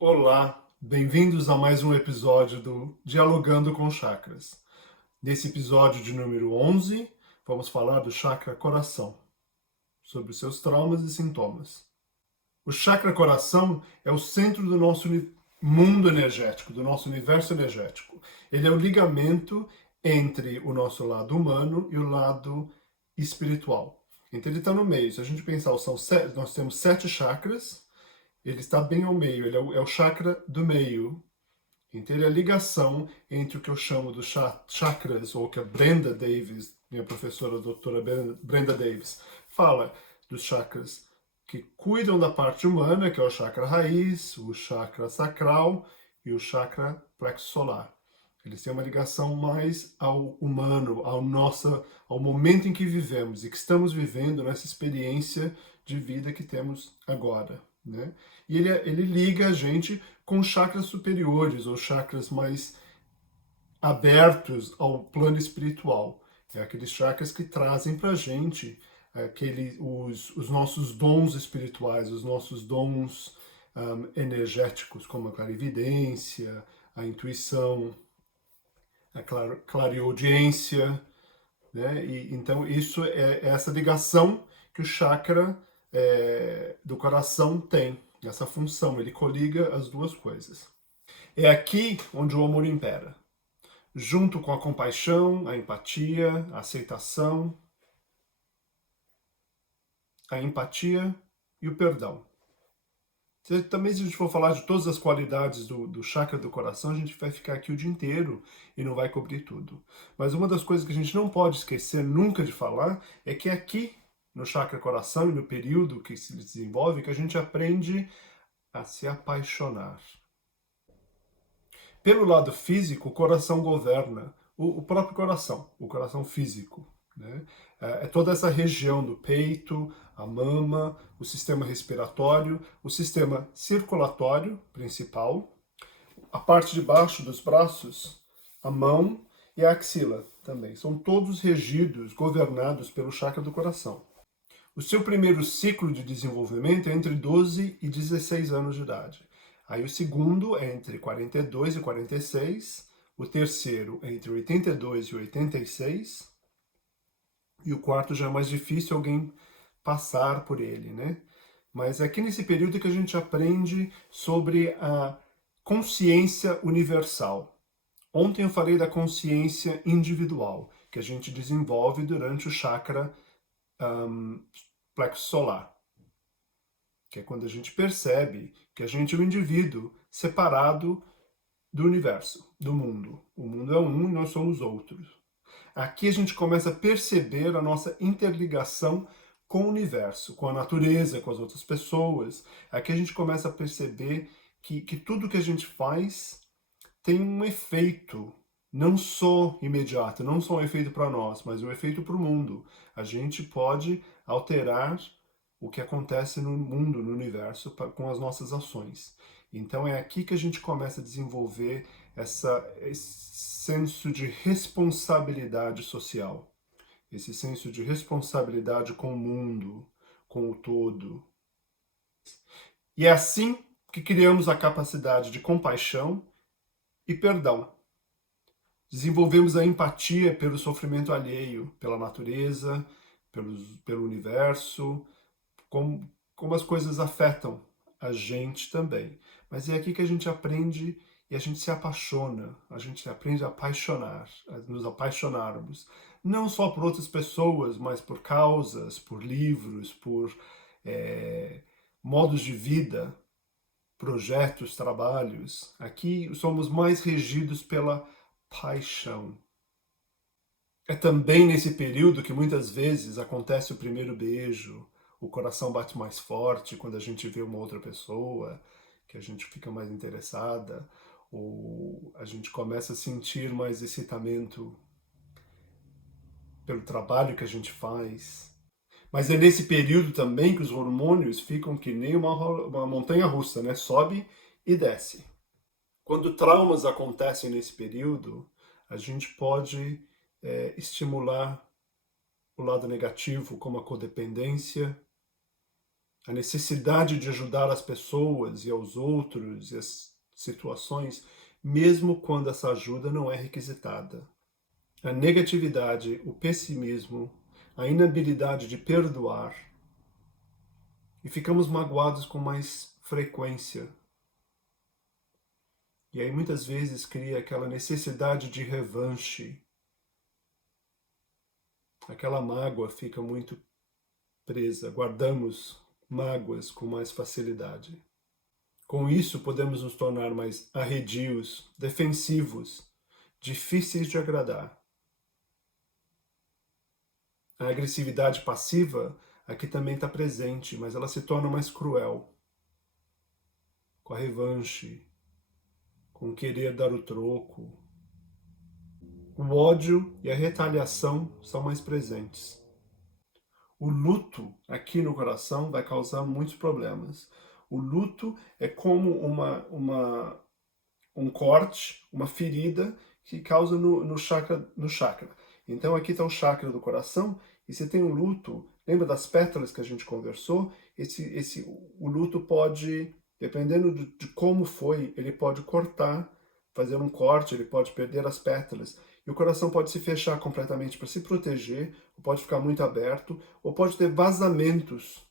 Olá, bem-vindos a mais um episódio do Dialogando com Chakras. Nesse episódio de número 11, vamos falar do chakra coração, sobre os seus traumas e sintomas. O chakra coração é o centro do nosso mundo energético, do nosso universo energético. Ele é o ligamento entre o nosso lado humano e o lado espiritual. Então ele está no meio. Se a gente pensar, nós temos 7 chakras. Ele está bem ao meio, ele é o chakra do meio. Então ele é a ligação entre o que eu chamo dos chakras, ou que a Brenda Davis, minha professora, a doutora Brenda Davis, fala dos chakras que cuidam da parte humana, que é o chakra raiz, o chakra sacral e o chakra plexo solar. Eles têm uma ligação mais ao humano, ao momento em que vivemos e que estamos vivendo nessa experiência de vida que temos agora, né? E ele liga a gente com chakras superiores, ou chakras mais abertos ao plano espiritual. É aqueles chakras que trazem para a gente os nossos dons espirituais, os nossos dons energéticos, como a clarividência, a intuição, a clareaudiência, né? E, então, isso é essa ligação que o chakra do coração tem, essa função, ele coliga as duas coisas. É aqui onde o amor impera, junto com a compaixão, a empatia, a aceitação, a empatia e o perdão. Também, se a gente for falar de todas as qualidades do chakra do coração, a gente vai ficar aqui o dia inteiro e não vai cobrir tudo. Mas uma das coisas que a gente não pode esquecer nunca de falar é que aqui, no chakra coração e no período que se desenvolve, que a gente aprende a se apaixonar. Pelo lado físico, o coração governa o próprio coração, o coração físico, né? É toda essa região do peito, a mama, o sistema respiratório, o sistema circulatório principal, a parte de baixo dos braços, a mão e a axila também. São todos regidos, governados pelo chakra do coração. O seu primeiro ciclo de desenvolvimento é entre 12 e 16 anos de idade. Aí o segundo é entre 42 e 46, o terceiro é entre 82 e 86, e o quarto já é mais difícil alguém passar por ele, né? Mas é aqui nesse período que a gente aprende sobre a consciência universal. Ontem eu falei da consciência individual, que a gente desenvolve durante o chakra plexo solar, que é quando a gente percebe que a gente é um indivíduo separado do universo, do mundo. O mundo é um e nós somos outros. Aqui a gente começa a perceber a nossa interligação com o universo, com a natureza, com as outras pessoas. Aqui a gente começa a perceber que tudo que a gente faz tem um efeito, não só imediato, não só um efeito para nós, mas um efeito para o mundo. A gente pode alterar o que acontece no mundo, no universo, com as nossas ações. Então é aqui que a gente começa a desenvolver esse senso de responsabilidade social, esse senso de responsabilidade com o mundo, com o todo. E é assim que criamos a capacidade de compaixão e perdão. Desenvolvemos a empatia pelo sofrimento alheio, pela natureza, pelo universo, como as coisas afetam a gente também. Mas é aqui que a gente aprende e a gente se apaixona, a gente aprende a apaixonar, a nos apaixonarmos, não só por outras pessoas, mas por causas, por livros, por modos de vida, projetos, trabalhos. Aqui somos mais regidos pela paixão. É também nesse período que muitas vezes acontece o primeiro beijo, o coração bate mais forte quando a gente vê uma outra pessoa, que a gente fica mais interessada, ou a gente começa a sentir mais excitamento pelo trabalho que a gente faz. Mas é nesse período também que os hormônios ficam que nem uma montanha russa, né? Sobe e desce. Quando traumas acontecem nesse período, a gente pode estimular o lado negativo, como a codependência, a necessidade de ajudar as pessoas e aos outros e as situações, mesmo quando essa ajuda não é requisitada. A negatividade, o pessimismo, a inabilidade de perdoar, e ficamos magoados com mais frequência. E aí muitas vezes cria aquela necessidade de revanche. Aquela mágoa fica muito presa, guardamos mágoas com mais facilidade. Com isso, podemos nos tornar mais arredios, defensivos, difíceis de agradar. A agressividade passiva aqui também está presente, mas ela se torna mais cruel, com a revanche, com o querer dar o troco. O ódio e a retaliação são mais presentes. O luto aqui no coração vai causar muitos problemas. O luto é como um corte, uma ferida que causa no chakra. Então aqui está o chakra do coração, e você tem um luto, lembra das pétalas que a gente conversou? O luto pode, dependendo de como foi, ele pode cortar, fazer um corte, ele pode perder as pétalas. E o coração pode se fechar completamente para se proteger, ou pode ficar muito aberto, ou pode ter vazamentos,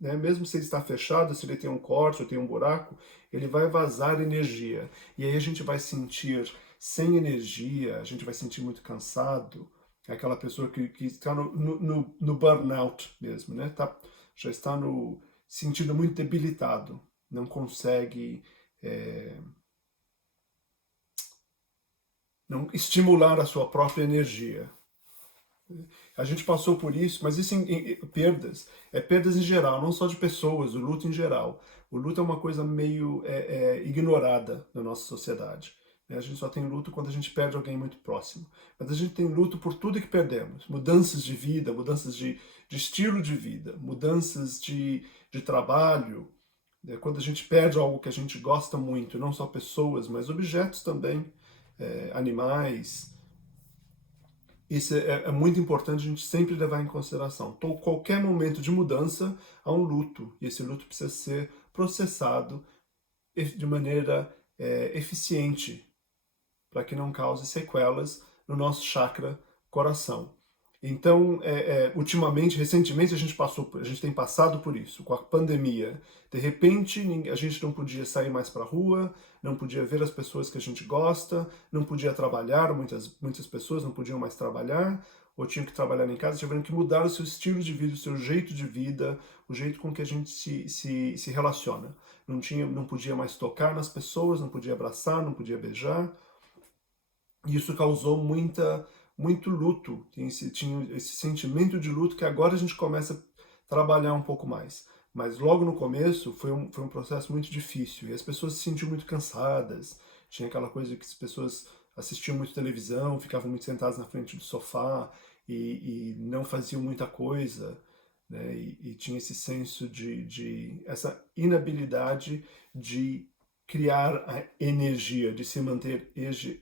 né? Mesmo se ele está fechado, se ele tem um corte ou tem um buraco, ele vai vazar energia. E aí a gente vai sentir sem energia, a gente vai sentir muito cansado. É aquela pessoa que está no burnout mesmo, né? Já está no sentido muito debilitado, não consegue não estimular a sua própria energia. A gente passou por isso, mas isso em perdas, perdas em geral, não só de pessoas, o luto em geral. O luto é uma coisa meio ignorada na nossa sociedade. A gente só tem luto quando a gente perde alguém muito próximo. Mas a gente tem luto por tudo que perdemos. Mudanças de vida, mudanças de estilo de vida, mudanças de trabalho. Quando a gente perde algo que a gente gosta muito, não só pessoas, mas objetos também, animais. Isso é muito importante a gente sempre levar em consideração. Então, qualquer momento de mudança há um luto, e esse luto precisa ser processado de maneira eficiente, para que não cause sequelas no nosso chakra coração. Então, ultimamente, recentemente, a gente tem passado por isso, com a pandemia. De repente, a gente não podia sair mais para a rua, não podia ver as pessoas que a gente gosta, não podia trabalhar, muitas pessoas não podiam mais trabalhar, ou tinham que trabalhar em casa, tiveram que mudar o seu estilo de vida, o seu jeito de vida, o jeito com que a gente se relaciona. Não podia mais tocar nas pessoas, não podia abraçar, não podia beijar. E isso causou muito luto, tinha esse sentimento de luto que agora a gente começa a trabalhar um pouco mais. Mas logo no começo foi um processo muito difícil, e as pessoas se sentiam muito cansadas, tinha aquela coisa que as pessoas assistiam muito televisão, ficavam muito sentadas na frente do sofá e não faziam muita coisa, né? E tinha esse senso essa inabilidade de criar a energia, de se manter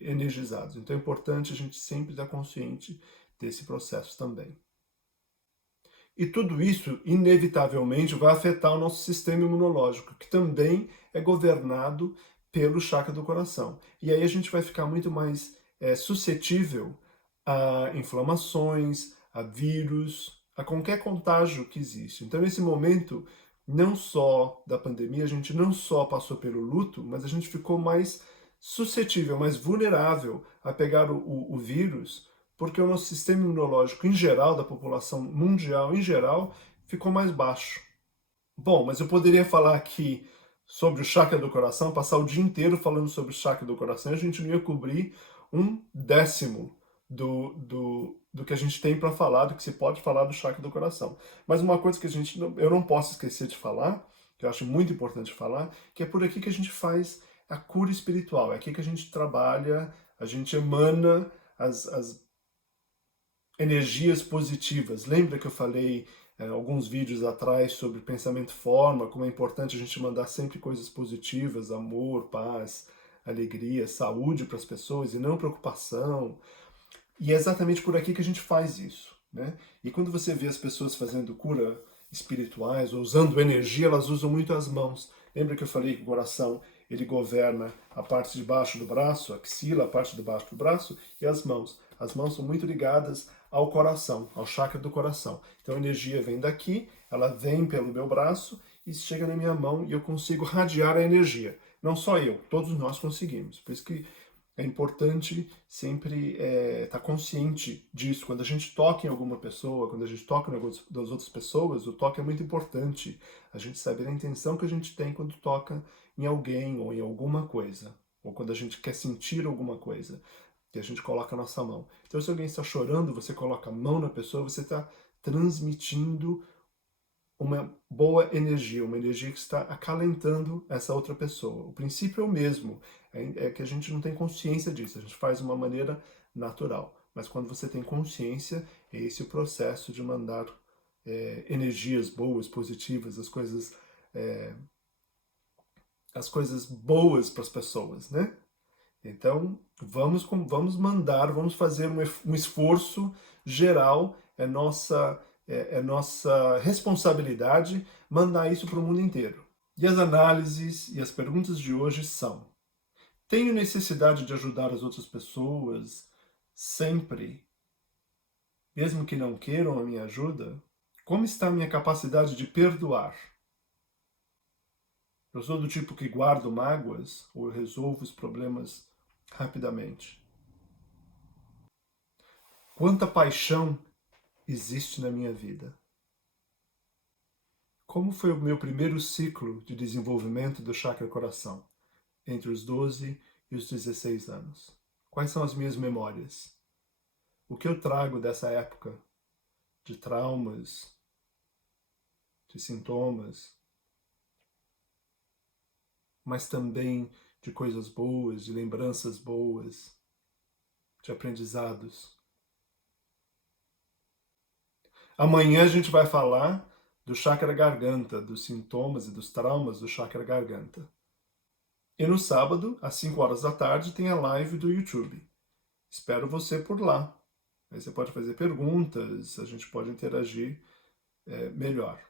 energizados. Então é importante a gente sempre estar consciente desse processo também. E tudo isso, inevitavelmente, vai afetar o nosso sistema imunológico, que também é governado pelo chakra do coração. E aí a gente vai ficar muito mais suscetível a inflamações, a vírus, a qualquer contágio que existe. Então, nesse momento, não só da pandemia, a gente não só passou pelo luto, mas a gente ficou mais suscetível, mais vulnerável a pegar o vírus, porque o nosso sistema imunológico em geral, da população mundial em geral, ficou mais baixo. Bom, mas eu poderia falar aqui sobre o chakra do coração, passar o dia inteiro falando sobre o chakra do coração, a gente não ia cobrir 1/10 do que a gente tem para falar, do que se pode falar do chakra do coração. Mas uma coisa que eu não posso esquecer de falar, que eu acho muito importante falar, que é por aqui que a gente faz a cura espiritual, é aqui que a gente trabalha, a gente emana as energias positivas. Lembra que eu falei alguns vídeos atrás sobre pensamento forma, como é importante a gente mandar sempre coisas positivas, amor, paz, alegria, saúde para as pessoas e não preocupação. E é exatamente por aqui que a gente faz isso, né? E quando você vê as pessoas fazendo cura espirituais, ou usando energia, elas usam muito as mãos. Lembra que eu falei que o coração, ele governa a parte de baixo do braço, a axila, a parte de baixo do braço, e as mãos. As mãos são muito ligadas ao coração, ao chakra do coração. Então a energia vem daqui, ela vem pelo meu braço e chega na minha mão e eu consigo radiar a energia. Não só eu, todos nós conseguimos. Por isso que é importante sempre estar consciente disso. Quando a gente toca em alguma pessoa, quando a gente toca das outras pessoas, o toque é muito importante. A gente saber a intenção que a gente tem quando toca em alguém ou em alguma coisa. Ou quando a gente quer sentir alguma coisa, que a gente coloca a nossa mão. Então, se alguém está chorando, você coloca a mão na pessoa, você está transmitindo uma boa energia, uma energia que está acalentando essa outra pessoa. O princípio é o mesmo, é que a gente não tem consciência disso, a gente faz de uma maneira natural. Mas quando você tem consciência, é esse o processo de mandar energias boas, positivas, as coisas boas para as pessoas, né? Então, vamos fazer um esforço geral, é nossa responsabilidade mandar isso para o mundo inteiro. E as análises e as perguntas de hoje são: tenho necessidade de ajudar as outras pessoas sempre, mesmo que não queiram a minha ajuda? Como está a minha capacidade de perdoar? Eu sou do tipo que guardo mágoas ou eu resolvo os problemas rapidamente? Quanta paixão existe na minha vida? Como foi o meu primeiro ciclo de desenvolvimento do chakra coração, entre os 12 e os 16 anos? Quais são as minhas memórias? O que eu trago dessa época de traumas, de sintomas, mas também de coisas boas, de lembranças boas, de aprendizados? Amanhã a gente vai falar do chakra garganta, dos sintomas e dos traumas do chakra garganta. E no sábado, às 5 horas da tarde, tem a live do YouTube. Espero você por lá. Aí você pode fazer perguntas, a gente pode interagir melhor.